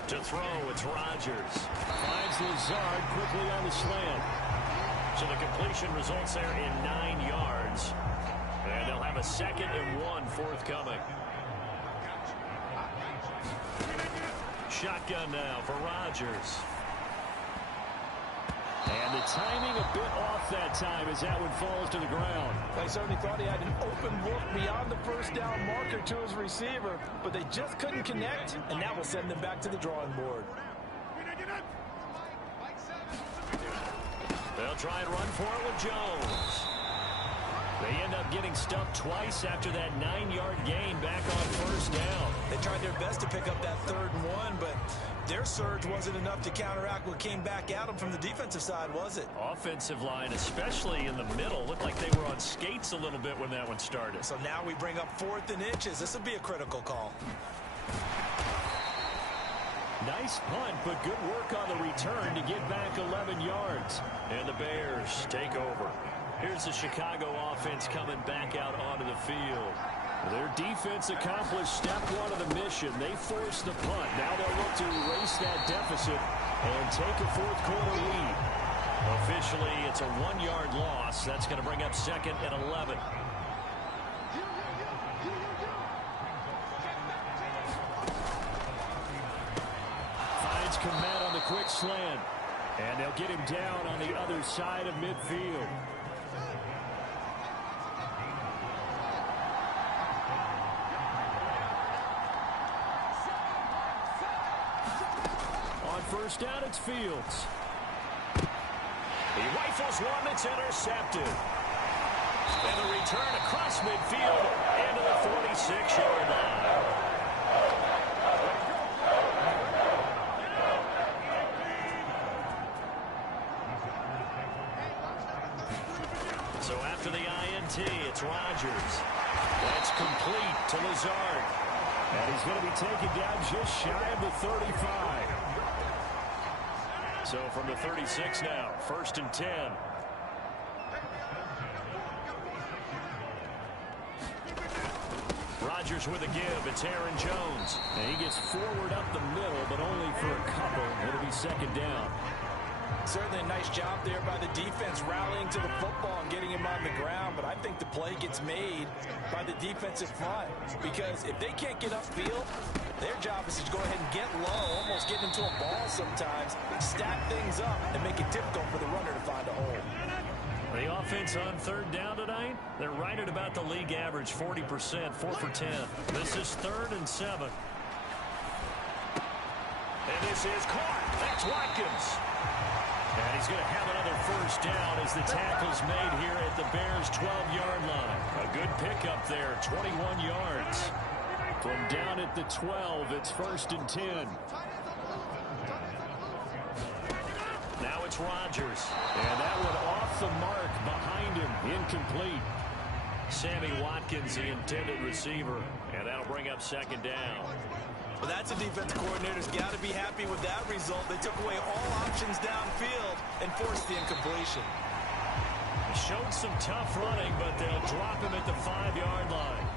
To throw, it's Rodgers. Finds Lazard quickly on the slant. So the completion results there in 9 yards. And they'll have a 2nd and 1 forthcoming. Shotgun now for Rodgers. And the timing a bit off that time as that one falls to the ground. They certainly thought he had an open look beyond the 1st down marker to his receiver, but they just couldn't connect, and that will send them back to the drawing board. They'll try and run for it with Jones. They end up getting stuffed twice after that 9-yard gain back on 1st down. They tried their best to pick up that 3rd and 1, but their surge wasn't enough to counteract what came back at them from the defensive side, was it? Offensive line, especially in the middle, looked like they were on skates a little bit when that one started. So now we bring up 4th and inches. This will be a critical call. Nice punt, but good work on the return to get back 11 yards. And the Bears take over. Here's the Chicago offense coming back out onto the field. Their defense accomplished step 1 of the mission. They forced the punt. Now they'll look to erase that deficit and take a 4th quarter lead. Officially, it's a 1-yard loss. That's going to bring up 2nd and 11. Finds Komet on the quick slant. And they'll get him down on the other side of midfield. On 1st down, it's Fields. He rifles one that's intercepted. And the return across midfield into the 46-yard line. So after the INT, it's Rodgers. That's complete to Lazard. And he's going to be taken down just shy of the 35. So from the 36 now, 1st and 10. Rodgers with a give. It's Aaron Jones. And he gets forward up the middle, but only for a couple. It'll be 2nd down. Certainly a nice job there by the defense rallying to the football and getting him on the ground, but I think the play gets made by the defensive front because if they can't get upfield, their job is to go ahead and get low, almost get into a ball sometimes, stack things up, and make it difficult for the runner to find a hole. The offense on 3rd down tonight, they're right at about the league average, 40%, 4 for 10. This is 3rd and 7. And this is caught. That's Watkins. And he's going to have another first down as the tackle's made here at the Bears' 12-yard line. A good pickup there, 21 yards. From down at the 12, it's 1st and 10. Now it's Rodgers. And that one off the mark behind him, incomplete. Sammy Watkins, the intended receiver, and that'll bring up 2nd down. Well, that's a defense coordinator's got to be happy with that result. They took away all options downfield and forced the incompletion. He showed some tough running, but they'll drop him at the 5-yard line.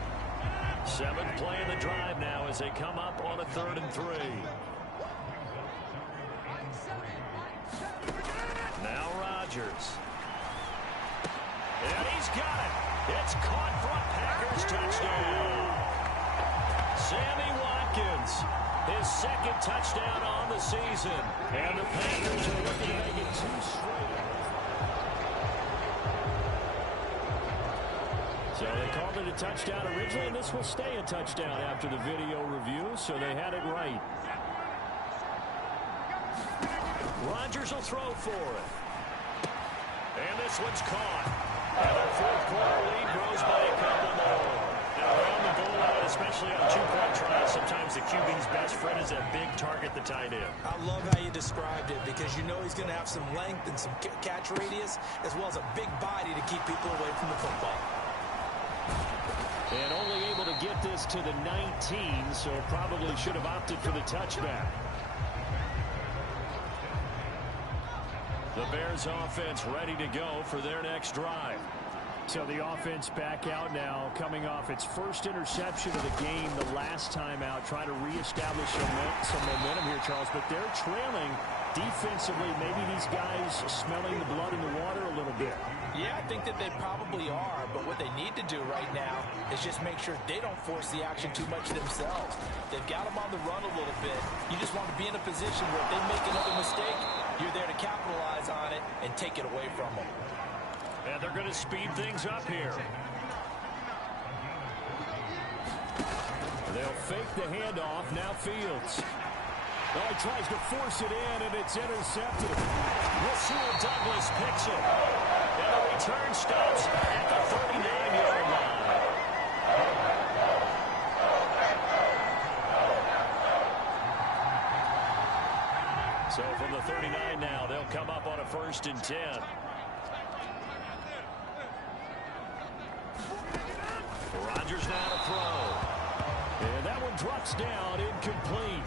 7th play in the drive now as they come up on a 3rd and 3. Now Rodgers. And he's got it. It's caught for a Packers touchdown. Sammy Watkins, his 2nd touchdown on the season. And the Packers are looking to make it 2 straight. So they called it a touchdown originally, and this will stay a touchdown after the video review, so they had it right. Rodgers will throw for it. And this one's caught. And their 4th quarter lead grows by a couple more. Around the goal line, especially on 2-point tries, sometimes the QB's best friend is that big target, the tight end. I love how you described it because you know he's going to have some length and some catch radius as well as a big body to keep people away from the football. And only able to get this to the 19, so probably should have opted for the touchback. The Bears offense ready to go for their next drive. So the offense back out now, coming off its first interception of the game the last time out, trying to reestablish some momentum here, Charles. But they're trailing defensively. Maybe these guys smelling the blood in the water a little bit. Yeah, I think that they probably are, but what they need to do right now is just make sure they don't force the action too much themselves. They've got them on the run a little bit. You just want to be in a position where if they make another mistake, you're there to capitalize on it and take it away from them. And they're going to speed things up here. They'll fake the handoff. Now Fields. Well, he tries to force it in, and it's intercepted. Rasul Douglas picks it. And the return stops at the 39-yard line. So from the 39 now, they'll come up on a 1st and 10. Rodgers now to throw. And that one drops down, incomplete.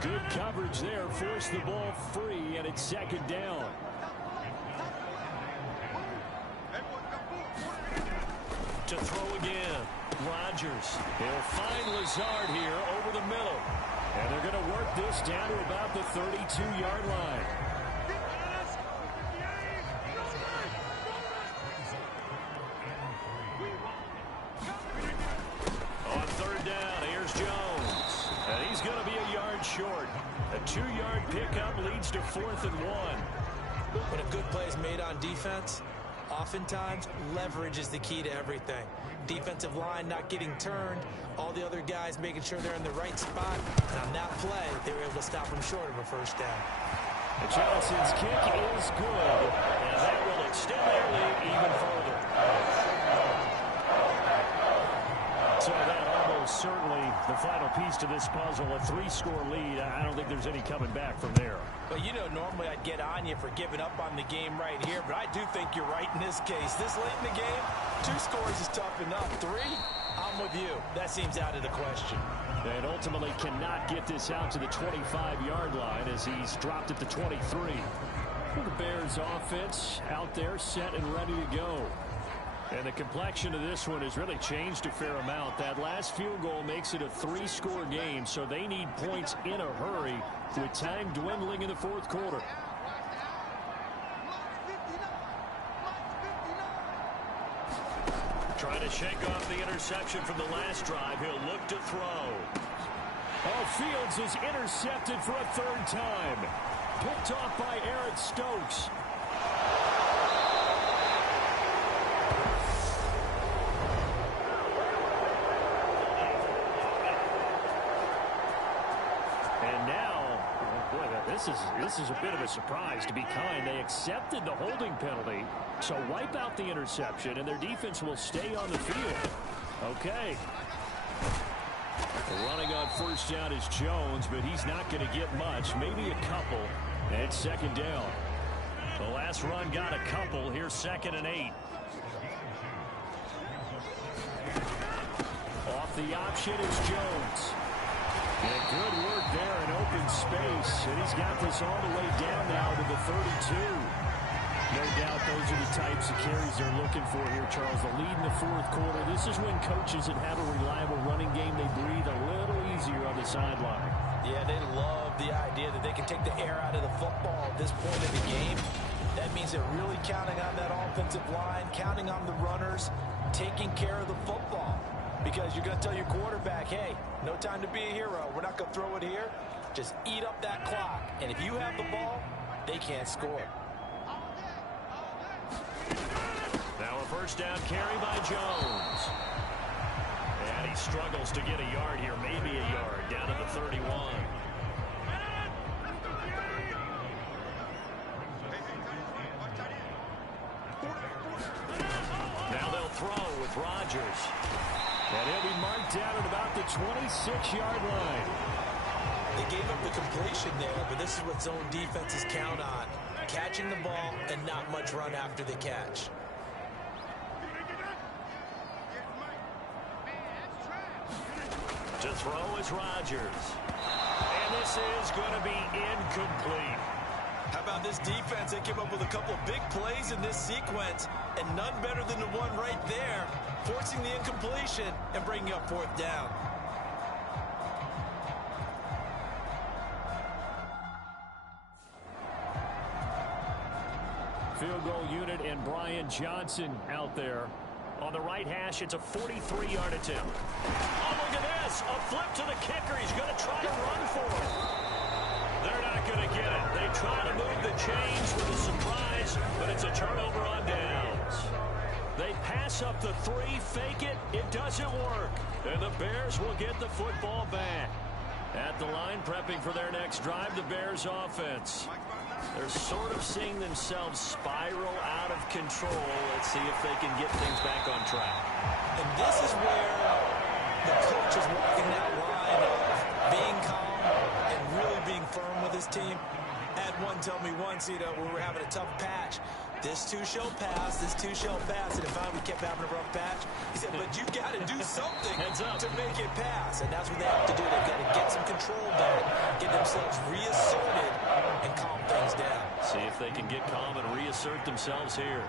Good coverage there, forced the ball free, and it's 2nd down. To throw again, Rodgers. He'll find Lazard here over the middle. And they're going to work this down to about the 32-yard line. On 3rd down, here's Jones. And he's going to be a yard short. A 2-yard pickup leads to 4th and 1. When a good play is made on defense, oftentimes leverage is the key to everything. Defensive line not getting turned, all the other guys making sure they're in the right spot. And on that play, they were able to stop him short of a 1st down. And Johnson's kick is good, and that will extend their lead even further. So that almost certainly the final piece to this puzzle, a 3-score lead. I don't think there's any coming back from there. But you know, normally I'd get on you for giving up on the game right here, but I do think you're right in this case. This late in the game, 2 scores is tough enough. 3, I'm with you. That seems out of the question. And ultimately cannot get this out to the 25-yard line as he's dropped at the 23. The Bears offense out there set and ready to go. And the complexion of this one has really changed a fair amount. That last field goal makes it a 3-score game, so they need points in a hurry with time dwindling in the 4th quarter. Trying to shake off the interception from the last drive. He'll look to throw. Oh, Fields is intercepted for a 3rd time. Picked off by Aaron Stokes. this is a bit of a surprise, to be kind. They accepted the holding penalty, so wipe out the interception, and their defense will stay on the field. Okay. Running on first down is Jones, but he's not going to get much, maybe a couple. And second down. The last run got a couple. Here's 2nd and 8. Off the option is Jones. And good work there in open space. And he's got this all the way down now to the 32. No doubt those are the types of carries they're looking for here, Charles. The lead in the fourth quarter. This is when coaches that have a reliable running game, they breathe a little easier on the sideline. Yeah, they love the idea that they can take the air out of the football at this point in the game. That means they're really counting on that offensive line, counting on the runners, taking care of the football. Because you're going to tell your quarterback, hey, no time to be a hero. We're not going to throw it here. Just eat up that clock. And if you have the ball, they can't score. Now a first down carry by Jones. And he struggles to get a yard here, maybe a yard, down to the 31. Now they'll throw with Rodgers. And he'll be marked down at about the 26-yard line. They gave up the completion there, but this is what zone defenses count on. Catching the ball and not much run after the catch. To throw is Rodgers. And this is going to be incomplete. How about this defense? They came up with a couple of big plays in this sequence, and none better than the one right there, forcing the incompletion and bringing up 4th down. Field goal unit and Brian Johnson out there. On the right hash, it's a 43-yard attempt. Oh, look at this. A flip to the kicker. He's going to try to run for it. They're not going to get it. They try to move the chains with a surprise, but it's a turnover on downs. They pass up the 3, fake it. It doesn't work. And the Bears will get the football back. At the line, prepping for their next drive, the Bears offense. They're sort of seeing themselves spiral out of control. Let's see if they can get things back on track. And this is where the coach is walking that line of being calm and really being firm with his team. I had one tell me once, we were having a tough patch. This too shall pass, this too shall pass. And finally we kept having a rough patch. He said, but you got to do something to make it pass. And that's what they have to do. They've got to get some control back, get themselves reasserted, and calm things down. See if they can get calm and reassert themselves here.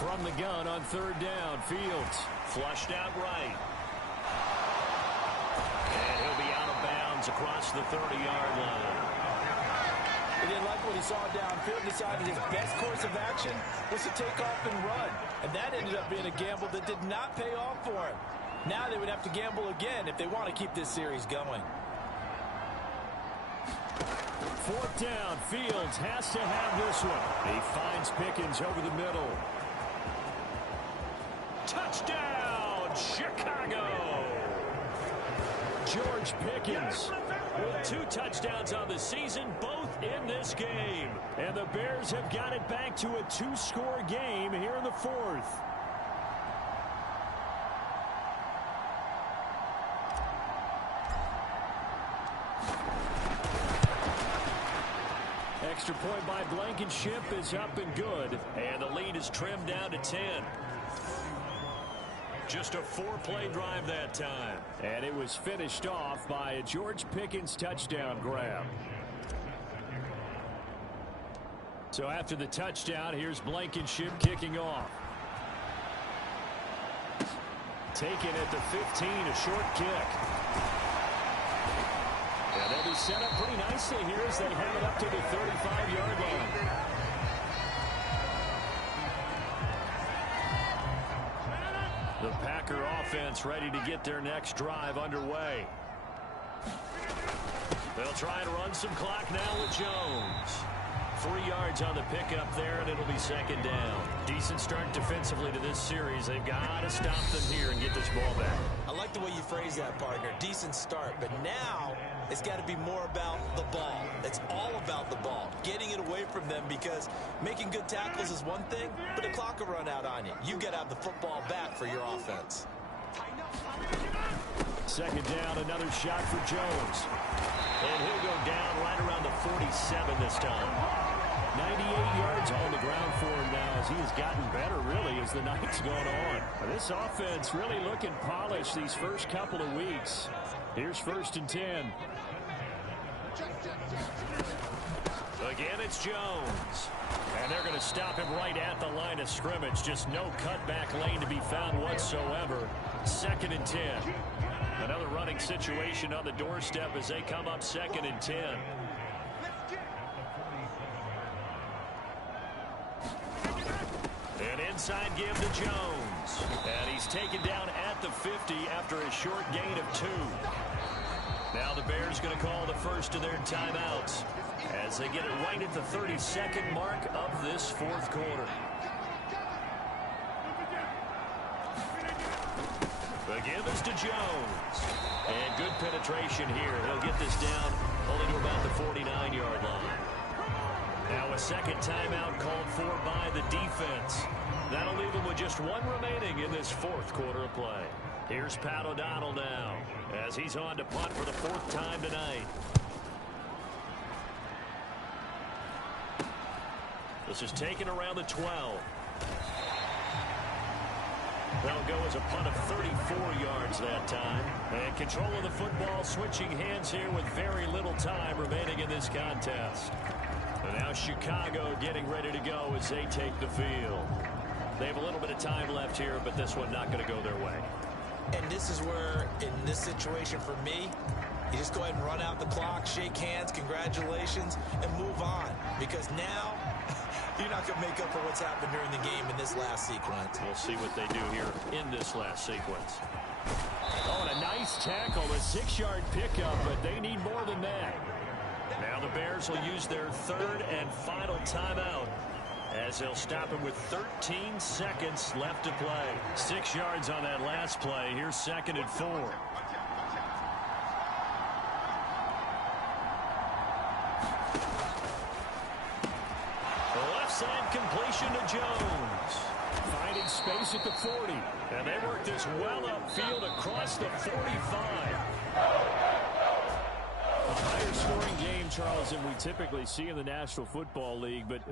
From the gun on 3rd down, Fields flushed out right. And he'll be out of bounds across the 30-yard line. He didn't like what he saw downfield. Decided his best course of action was to take off and run. And that ended up being a gamble that did not pay off for him. Now they would have to gamble again if they want to keep this series going. 4th down, Fields has to have this one. He finds Pickens over the middle. Touchdown, Chicago! George Pickens with 2 touchdowns on the season, both in this game. And the Bears have got it back to a 2-score game here in the 4th. Extra point by Blankenship is up and good. And the lead is trimmed down to 10. Just a 4-play drive that time. And it was finished off by a George Pickens touchdown grab. So after the touchdown, here's Blankenship kicking off. Taken at the 15, a short kick. And they'll be set up pretty nicely here as they have it up to the 35-yard line. The Packer offense ready to get their next drive underway. They'll try and run some clock now with Jones. 3 yards on the pickup there, and it'll be second down. Decent start defensively to this series. They've got to stop them here and get this ball back. I like the way you phrase that, partner. Decent start, but now it's got to be more about the ball. It's all about the ball, getting it away from them, because making good tackles is one thing, but the clock will run out on you. You've got to have the football back for your offense. Second down, another shot for Jones. And he'll go down right around the 47 this time. 98 yards on the ground for him now as he has gotten better, really, as the night's gone on. This offense really looking polished these first couple of weeks. Here's 1st and 10. Again, it's Jones. And they're going to stop him right at the line of scrimmage. Just no cutback lane to be found whatsoever. 2nd and 10. Another running situation on the doorstep as they come up 2nd and 10. An inside give to Jones. And he's taken down at the 50 after a short gain of 2. Now the Bears going to call the first of their timeouts as they get it right at the 32nd mark of this 4th quarter. The give is to Jones. And good penetration here. He'll get this down only to about the 49-yard line. Now a second timeout called for by the defense. That'll leave them with just 1 remaining in this 4th quarter of play. Here's Pat O'Donnell now as he's on to punt for the 4th time tonight. This is taken around the 12. That'll go as a punt of 34 yards that time. And control of the football, switching hands here with very little time remaining in this contest. And now Chicago getting ready to go as they take the field. They have a little bit of time left here, but this one not going to go their way. And this is where, in this situation for me, you just go ahead and run out the clock, shake hands, congratulations, and move on. Because now, you're not going to make up for what's happened during the game in this last sequence. We'll see what they do here in this last sequence. Oh, and a nice tackle, a 6-yard pickup, but they need more than that. Now the Bears will use their 3rd and final timeout as they'll stop him with 13 seconds left to play. 6 yards on that last play. Here's 2nd and 4. Left side completion to Jones. Finding space at the 40. And they work this well upfield across the 45. A higher scoring game, Charles, than we typically see in the National Football League, but